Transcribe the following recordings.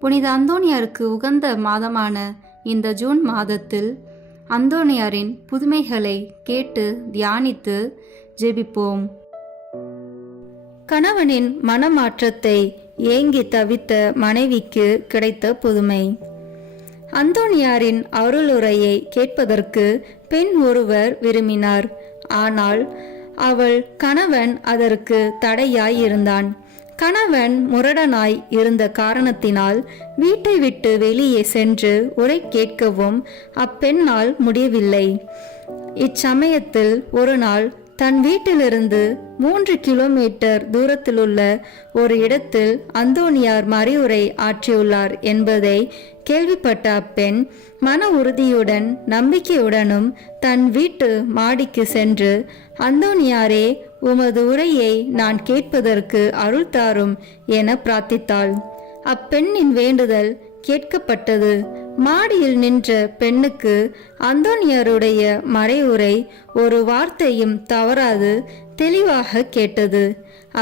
புனித அந்தோணியாருக்கு உகந்த மாதமான இந்த ஜூன் மாதத்தில் அந்தோணியாரின் புதுமைகளை கேட்டு தியானித்து ஜெபிப்போம். கணவனின் மனமாற்றத்தை ஏங்கி தவித்த மனைவிக்கு கிடைத்த புதுமை. அந்தோணியாரின் அருளுரையை கேட்பதற்கு பெண் ஒருவர் விரும்பினார். ஆனால் அவள் கணவன் அதற்கு தடையாயிருந்தான். கணவன் முரடனாய் இருந்த காரணத்தினால் வீட்டை விட்டு வெளியே சென்று உரை கேட்கவும் அப்பெண்ணால் முடியவில்லை. இச்சமயத்தில் ஒரு நாள் தன் வீட்டிலிருந்து 3 கிலோமீட்டர் தூரத்திலுள்ள ஒரு இடத்தில் அந்தோணியார் மறையுரை ஆற்றியுள்ளார் என்பதை கேள்விப்பட்ட அப்பெண் மன உறுதியுடன் நம்பிக்கையுடனும் தன் வீட்டு மாடிக்கு சென்று, அந்தோணியாரே, உமது உரையை நான் கேட்பதற்கு அருள் தாரும் என பிரார்த்தித்தாள். அப்பெண்ணின் வேண்டுதல் கேட்கப்பட்டது. மாடியில் நின்ற பெண்ணுக்கு அந்தோணியாருடைய மறைவுரை ஒரு வார்த்தையும் தவறாது தெளிவாக கேட்டது.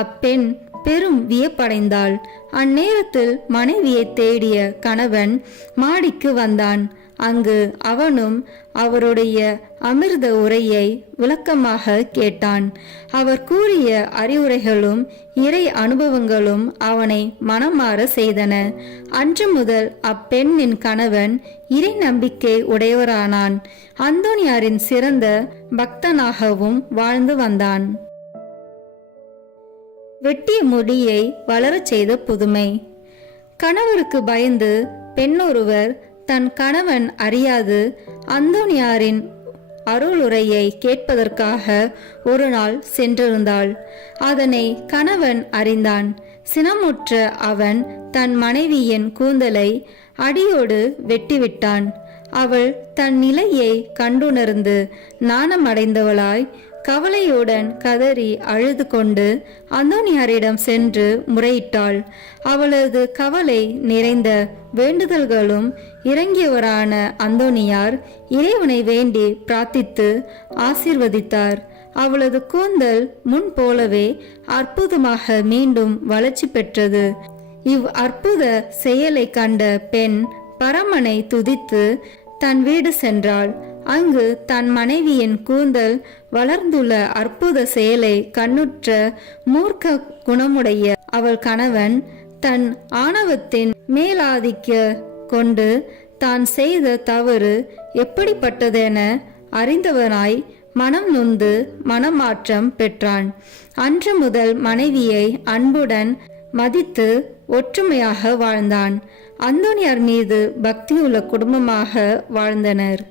அப்பெண் பெரும் வியப்படைந்தாள். அந்நேரத்தில் மனைவியை தேடிய கணவன் மாடிக்கு வந்தான். அங்கு அவனும் அவருடைய அமிர்த உரையை விளக்கமாக கேட்டான். அவர் கூறிய அறிவுரைகளும் இறை அனுபவங்களும் அவனை மனமாற செய்தன. அன்று முதல் அப்பெண்ணின் கணவன் இறை நம்பிக்கை உடையவரானான். அந்தோணியாரின் சிறந்த பக்தனாகவும் வாழ்ந்து வந்தான். வெட்டிய முடியை வளரச் செய்த புதுமை. கணவருக்கு பயந்து பெண்ணொருவர் தன் கணவன் அறியாது அந்தோணியாரின் அருளுரையை கேட்பதற்காக ஒரு நாள் சென்றிருந்தாள். அதனை கணவன் அறிந்தான். சினமுற்ற அவன் தன் மனைவியின் கூந்தலை அடியோடு வெட்டிவிட்டான். அவள் தன் நிலையை கண்டுணர்ந்து நாணமடைந்தவளாய் கவலையுடன் கதறி அழுது கொண்டு அந்தோணியாரிடம் சென்று முறையிட்டாள். அவளது கவலை நிறைந்த வேண்டுதல்களும் இறங்கியவரான அந்தோணியார் இறைவனை வேண்டி பிரார்த்தித்து ஆசீர்வதித்தார். அவளது கூந்தல் முன் போலவே அற்புதமாக மீண்டும் வளர்ச்சி பெற்றது. இவ் அற்புத செயலை கண்ட பெண் பரமனை துதித்து தன் வீடு சென்றாள். அங்கு தன் மனைவியின் கூந்தல் வளர்ந்துள்ள அற்புத செயலை கண்ணுற்ற மூர்க்க குணமுடைய அவள் கணவன் தன் ஆணவத்தின் மேலாதிக்க கொண்டு தான் செய்த தவறு எப்படிப்பட்டதென அறிந்தவனாய் மனம் நொந்து மனமாற்றம் பெற்றான். அன்று முதல் மனைவியை அன்புடன் மதித்து ஒற்றுமையாக வாழ்ந்தான். அந்தோணியார் மீது பக்தியுள்ள குடும்பமாக வாழ்ந்தனர்.